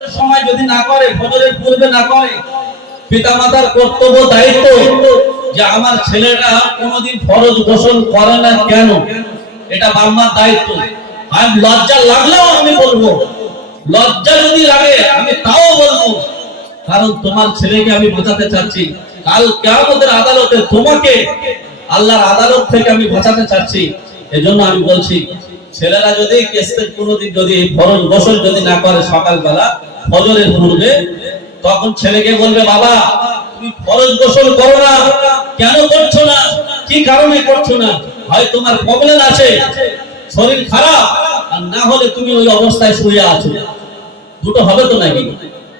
সময় যদি না করে, ফজরের পূর্বে না করে, পিতামাতার কর্তব্য দায়িত্ব যে আমার ছেলেটা কোনোদিন ফরজ গোসল করে না কেন, এটা বাবার দায়িত্ব। আমি লজ্জা লাগলেও আমি বলবো, লজ্জা যদি লাগে আমি তাও বলবো, কারণ তোমার ছেলেকে আমি বাঁচাতে চাচ্ছি। কাল কিয়ামতের আদালতে তোমাকে আল্লাহর আদালত থেকে আমি বাঁচাতে চাচ্ছি। এজন্য আমি বলছি, ছেলেরা যদি কেসের কোনোদিন যদি ফরজ গোসল যদি না করে সকালবেলা ফজরের পূর্বে, তখন ছেলেকে বলবে, বাবা তুমি ফরজ গোসল করো না, কেন করছো না, কি কারণে করছো না? হয় তোমার প্রবলেম আছে, শরীর খারাপ, আর না হলে তুমি ওই অবস্থায় শুয়ে আছো। দুটো হবে তো নাকি?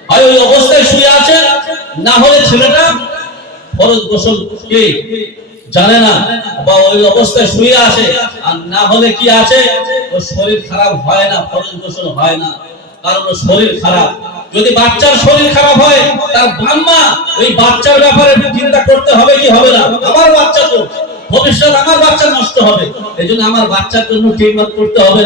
হয় ওই অবস্থায় শুয়ে আছে, না হলে ছেলেটা ফরজ গোসল কে জানে না, বা ওই অবস্থায় শুয়ে আছে, আর না হলে কি আছে, ওর শরীর খারাপ হয় না, ফরজ গোসল হয় না, কারণ ওর শরীর খারাপ। যদি বাচ্চার শরীর খারাপ হয়, তার বাম্মা ওই বাচ্চার ব্যাপারে চিন্তা করতে হবে কি হবে না? আমার বাচ্চা তো ভবিষ্যৎ, আমার বাচ্চা নষ্ট হবে, এজন্য আমার বাচ্চার জন্য ট্রিটমেন্ট করতে হবে।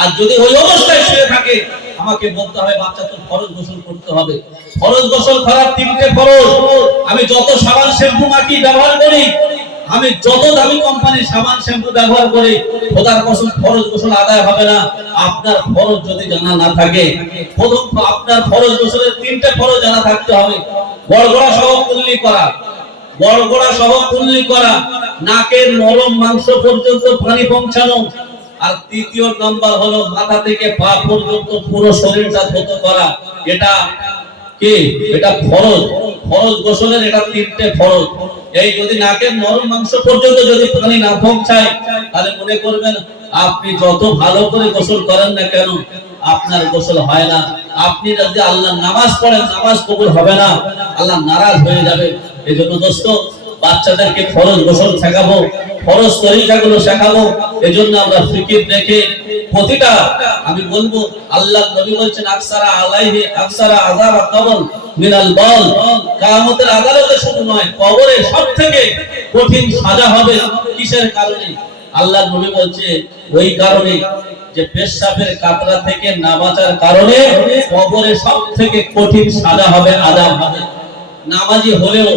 আর যদি ওই অবস্থায় শুয়ে থাকে, আমাকে বলতে হবে বাচ্চা তো ফরজ গোসল করতে হবে। ফরজ গোসল করার তিনটে ফরজ। আমি যত সাবান শ্যাম্পু মাখি ব্যবহার করি, আমি যত দামি কোম্পানির সাবান শ্যাম্পু ব্যবহার করি, খোদার কসম ফরজ গোসল আদায় হবে না আপনার ফরজ যদি জানা না থাকে। প্রথম আপনার ফরজ গোসলের তিনটে ফরজ জানা থাকতে হবে। গড়গড়া সহ কুল্লি করা, গড়গড়া সহ কুল্লি করা, নাকের নরম মাংস পর্যন্ত পানি পৌঁছানো, আর তৃতীয় নাম্বার হলো মাথা থেকে পা পর্যন্ত পুরো শরীরটা ধৌত করা। এটা কি? এটা ফরজ। ফরজ গোসলের এটা তিনটে ফরজ। এই যদি নাকের নরম মাংস পর্যন্ত যদি পানি না পৌঁছায়, তাহলে মনে করবেন আপনি যত ভালো করে গোসল করেন না কেন, আপনার গোসল হয় না। আপনি যদি আল্লাহ নামাজ পড়েন, নামাজ কবুল হবে না, আল্লাহ নারাজ হয়ে যাবে। এজন্য দোস্ত, বাচ্চাদেরকে ফরজ গোসল শেখাবো, ফরজ তরিকাগুলো শেখাবো। এজন্য আমরা ফিকির রেখে প্রতিটা, আমি বলবো আল্লাহ নবী বলেছেন, আকসারা আলাইহি আকসারা আযাব কবর মিনাল বাল। কিয়ামতের আদালতে শুধু নয়, কবরে সবথেকে কঠিন সাজা হবে। কিসের কারণে? আল্লাহ নবী বলছে ওই কারণে যে পেশাবের কাতরা থেকে না বাঁচার কারণে কবরে সবথেকে কঠিন সাজা হবে, আযাব হবে। নামাজি হলেও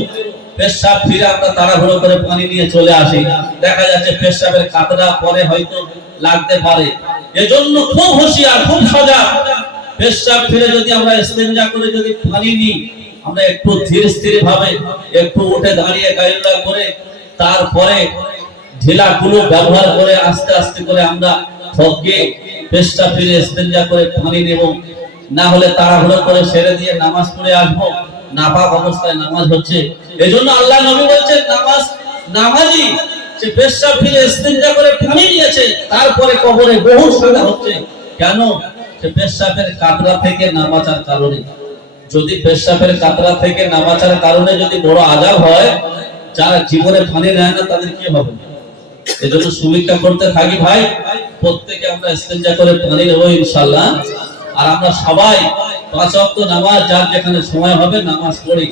পেশাব ফিরে আমরা তাড়াহুড়ো করে পানি নিয়ে চলে আসি, দেখা যাচ্ছে পেশাবের কাতরা পরে হয়তো লাগতে পারে। এজন্য খুব হুঁশিয়ার, খুব সজাগ। পেশাব ফিরে যদি আমরা ইস্তেঞ্জা করে যদি পানি নিই, আমরা একটু ধীর স্থির ভাবে একটু উঠে দাঁড়িয়ে গাইল্লা করে, তারপরে ঢিলাগুলো ব্যবহার করে আস্তে আস্তে করে আমরা ঠকে পেশাব ফিরে ইস্তেঞ্জা করে পানি নেব। না হলে তাড়াহুড়ো করে সেরে দিয়ে নামাজ পড়ে আসবো, নাপাক অবস্থায় নামাজ হচ্ছে। এজন্য আল্লাহ নবী বলছেন, নামাজি সে পেশাব ফিরে ইস্তেঞ্জা করে পানি নিয়েছে, তারপরে কবরে বহু সাজা হচ্ছে। কেন? সে পেশাবের কাতরা থেকে না বাঁচার কারণে। যদি পেশাবের কাতরা থেকে না বাঁচার কারণে যদি বড় আযাব হয়, যারা জীবনে পানি নেয় না তাদের কি হবে? এজন্য সুবিধা করতে থাকি ভাই, প্রত্যেকে আমরা ইস্তেঞ্জা করে পানি নেব ইনশাআল্লাহ। আর আমরা সবাই 5 ওয়াক্ত নামাজ যার যেখানে সময় হবে নামাজ পড়ি,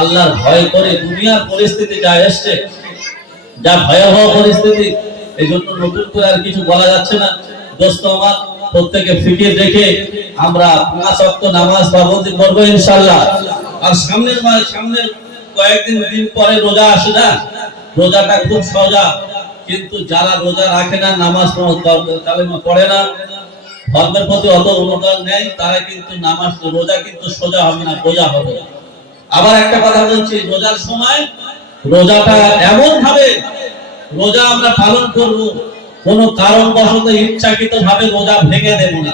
আল্লাহর ভয় করে। দুনিয়ার পরিস্থিতি যা এসছে, যা ভয়াবহ পরিস্থিতি, এইজন্য নতুন করে আর কিছু বলা যাচ্ছে না। দোস্ত আমার, প্রত্যেকে ফিকির রেখে আমরা 5 ওয়াক্ত নামাজ পাবন্দি করবো ইনশাআল্লাহ। আর সামনের কয়েকদিন পরে রোজা আসে না, রোজাটা খুব সোজা, কিন্তু যারা রোজা রাখে না, নামাজ কালেমা পড়ে না, ধর্মের প্রতি অত অনুদান নেই, তারা কিন্তু নামাজ রোজা কিন্তু সোজা হবে না, বোঝা হবে। আবার একটা কথা বলছি, রোজার সময় রোজাটা এমন ভাবে রোজা আমরা পালন করব, কোন কারণবশত ইচ্ছাকৃত ভাবে রোজা ভেঙে দেব না।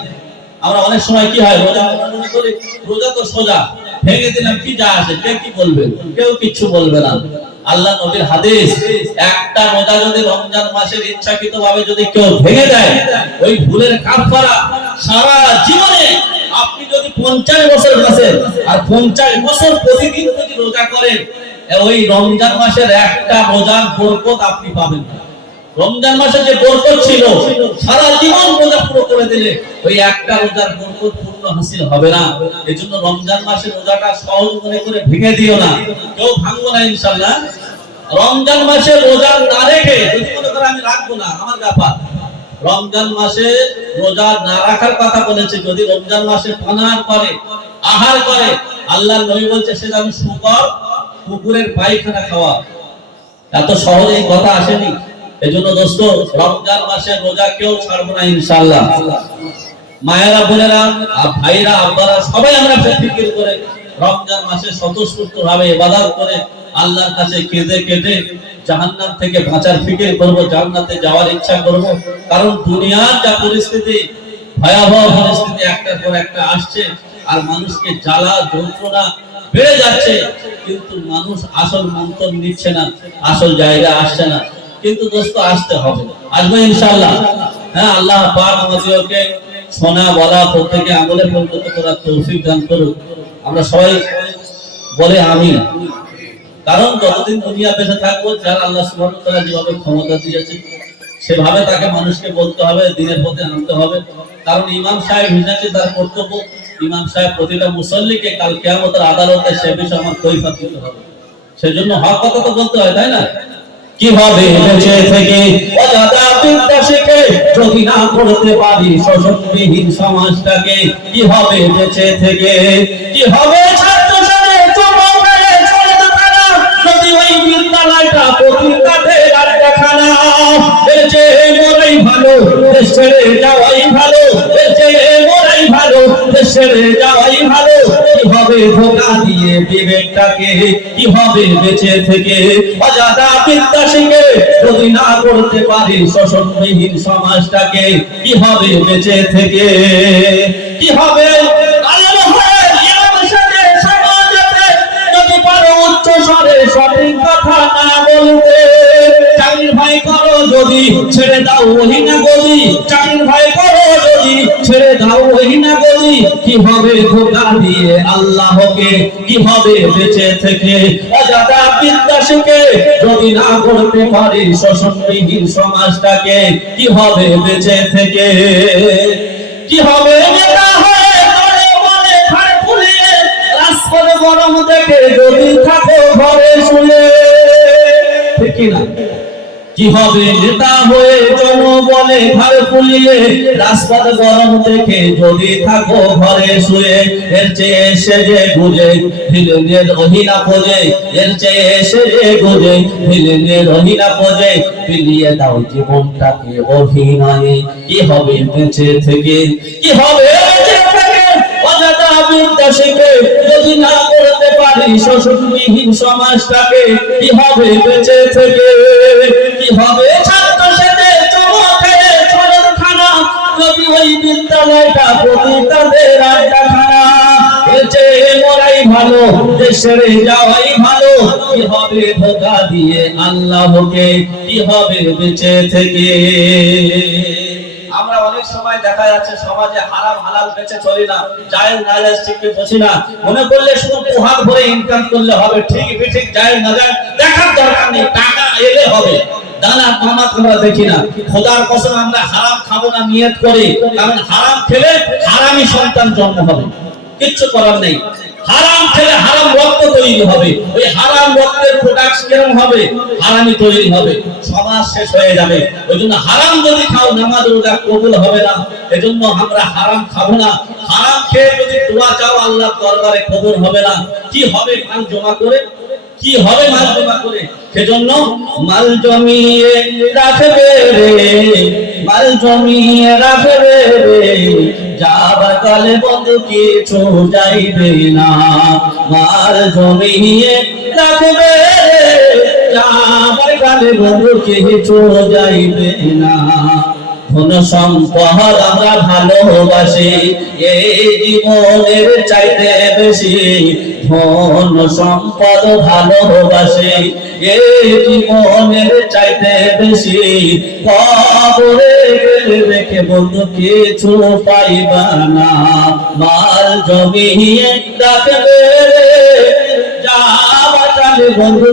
আমরা অনেক সময় কি হয়, রোজা মনে করি রোজা তো সোজা, ভেঙে দিলাম কি যা আসে, কে কি বলবে? কেউ কিচ্ছু বলবে না। আল্লাহ নবীর হাদিস, একটা রোজা যদি রমজান মাসের ইচ্ছাকৃত ভাবে যদি কেউ ভেঙে দেয়, ওই ভুলের কাফারা সারা জীবনে, আপনি যদি 50 বছর বাঁচেন আর 50 বছর প্রতিদিন যদি রোজা করেন, ওই রমজান মাসের একটা রোজার বরকত আপনি পাবেন না। রমজান মাসে যে বরকত ছিল, সারা জীবন রোজা পুরো করে দিলে ওই একটা রোজার বরকত পূর্ণ হাসিল হবে না। এজন্য রমজান মাসের রোজাটা সহজ মনে করে ভেঙে দিও না, কেউ ভাঙবো না ইনশাআল্লাহ। রমজান মাসে রোজা না রেখে যদি মনে করে আমি রাখবো না, আমার ব্যাপার, রমজান মাসে রোজা না রাখার কথা বলেছে। যদি রমজান মাসে পানাহার করে, আহার করে, আল্লাহর নবী বলছে সেটা আমি শুকর কুকুরের পায়খানা খাওয়া। এত সহজে এই কথা আসেনি। এজন্য দোস্ত, রমজান মাসে রোজা কেউ ছাড়বো না ইনশাআল্লাহ। মায়েরা, বোনেরা, ভাইরা, আব্বারা সবাই আমরা ফিকির করে রমজান মাসে স্বতঃস্ফূর্ত ভাবে ইবাদত করে আল্লাহর কাছে কেঁদে কেঁদে জাহান্নাম থেকে বাঁচার ফিকির করব, জান্নাতে যাওয়ার ইচ্ছা করব। কারণ দুনিয়ার যা পরিস্থিতি, ভয়াবহ পরিস্থিতি একটার পর একটা আসছে, আর মানুষকে জ্বালা যন্ত্রণা বেড়ে যাচ্ছে, কিন্তু মানুষ আসল মন্ত্র নিচ্ছে না, আসল জায়গা আসছে না। কিন্তু দোস্ত আসতে হবে, আসবে ইনশাআল্লাহ। হ্যাঁ, আল্লাহ পাক আমাদেরকে শোনা বলা প্রত্যেকে আমলে পরিণত করার তৌফিক দান করুক। আমরা সবাই বলে আমিন। কারণ যতদিন দুনিয়া বেঁচে থাকবো, যার আল্লাহ সুবহানাহু ওয়া তাআলা যেভাবে ক্ষমতা দিয়েছে সেভাবে তাকে মানুষকে বলতে হবে, দিনের পথে আনতে হবে। কারণ ইমাম সাহেব হিসেবে তার কর্তব্য, ইমাম সাহেব প্রতিটা মুসল্লিকে কাল কিয়ামতের আদালতে সে বিষয়ে আমার কৈফিয়ত দিতে হবে। সেজন্য হক কথা তো বলতে হয়, তাই না? কিভাবে বেঁচে থেকে অজাদা বিদ্যা শিখে যদি না করতে পারি শোষণবিহীন সমাজটাকে, কিভাবে বেঁচে থেকে, কিভাবে ছাত্র সাথে চমকে চলতে পারা যদি ওই বিদ্যালয়টা প্রতিষ্ঠানের আড্ডাখানা। বেঁচে মরাই ভালো, দেশ ছেড়ে যাওয়াই ভালো, বেঁচে মরাই ভালো, দেশ ছেড়ে যাওয়াই ভালো। কিভাবে ধোঁকা দিয়ে বিবেকটাকে, কিভাবে বেঁচে থেকে অজাদা বিদ্যা শিখে যদি না করতে পারি শোষণবিহীন সমাজটাকে, কিভাবে বেঁচে থেকে, কিভাবে আলেম হয়ে ইমাম সাথে সমাজে যদি পারো উচ্চ স্বরে সঠিক কথা না বলতে। চাকরির ভাই করো যদি ছেড়ে দাও ওহি না গদি, চাকরির ভাই করো যদি ছেড়ে দাও ওহি না গদি। কিভাবে ধোঁকা দিয়ে আল্লাহকে, কিভাবে বেঁচে থেকে অজাদা বিদ্যা শিখে যদি না করতে পারি শোষণবিহীন সমাজটাকে, কিভাবে বেঁচে থেকে, কিভাবে নেতা হয়ে মনে মনে ঘাড় ফুলিয়ে রাজপথে গরম দেখে যদি থাকো ঘরে শুয়ে। ঠিক না? কিভাবে নেতা হয়ে জনবলে ঘাড় ফুলিয়ে রাজপথে গরম দেখে যদি থাকো ঘরে শুয়ে। এর চেয়ে সেজে গুজে ভিলেনের অহিনা পোজে, এর চেয়ে সেজে গুজে ভিলেনের অহিনা পোজে। বিলিয়ে দাও জীবনটাকে অভিনয়ে, কি হবে বেঁচে থেকে, কি হবে বেঁচে থেকে অজাদা বিদ্যা শিখে যদি না করতে পারি শোষণবিহীন সমাজটাকে, কি হবে বেঁচে থেকে, কি হবে ছাত্র সাথে চমকে ছড়ার খানা যদি ওই বিদ্যালয়টা প্রতিষ্ঠানের আড্ডাখানা। বেঁচে মরাই ভালো, দেশ ছেড়ে যাওয়াই ভালো। কি হবে ধোঁকা দিয়ে আল্লাহকে, কি হবে বেঁচে থেকে। আমরা অনেক সময় দেখা যাচ্ছে সমাজে হারাম হালাল বেঁচে চলি না, জায়েজ নাজায়েজ ঠিক বুঝি না। মনে করলে শুধু পোহাত ভরে ইনকাম করলে হবে, ঠিক বেঠিক জায়েজ নাজায়েজ দেখার দরকার নেই, টাকা এলে হবে। দানা দামাত আমরা দেখি না। খোদার কসম আমরা হারাম খাবো না নিয়ত করি, কারণ হারাম খেলে হারামি সন্তান জন্ম হবে, কিচ্ছু করার নেই। হারাম খেলে হারাম রক্ত তৈরি হবে, ওই হারাম রক্তের প্রোডাক্ট কেমন হবে, হারামি তৈরি হবে, সমাজ শেষ হয়ে যাবে। ওই জন্য হারাম যদি খাও নামাজ রোজা কবুল হবে না। এজন্য আমরা হারাম খাবো না। হারাম খেয়ে যদি দোয়া চাও আল্লাহর দরবারে কবুল হবে না। কি হবে মাল জমা করে, কি হবে মাল জমা করে। সেজন্য মাল জমিয়ে রাখবে রে, মাল জমিয়ে রাখবে রে, যাবার কালে বন্ধু কিছু যাইবে না। মাল জমিয়ে রাখবে রে, যাবার কালে বন্ধু কিছু যাইবে না। ধন সম্পদ আমরা ভালোবাসি, এই জীবনের চাইতে বেশি। ধন সম্পদ ভালোবাসি, এই জীবনের চাইতে বেশি। কবরে গেলে রেখে বন্ধু কিছু পাইবা না। মাল জমিয়ে রাখবে রে, যাবার কালে বন্ধু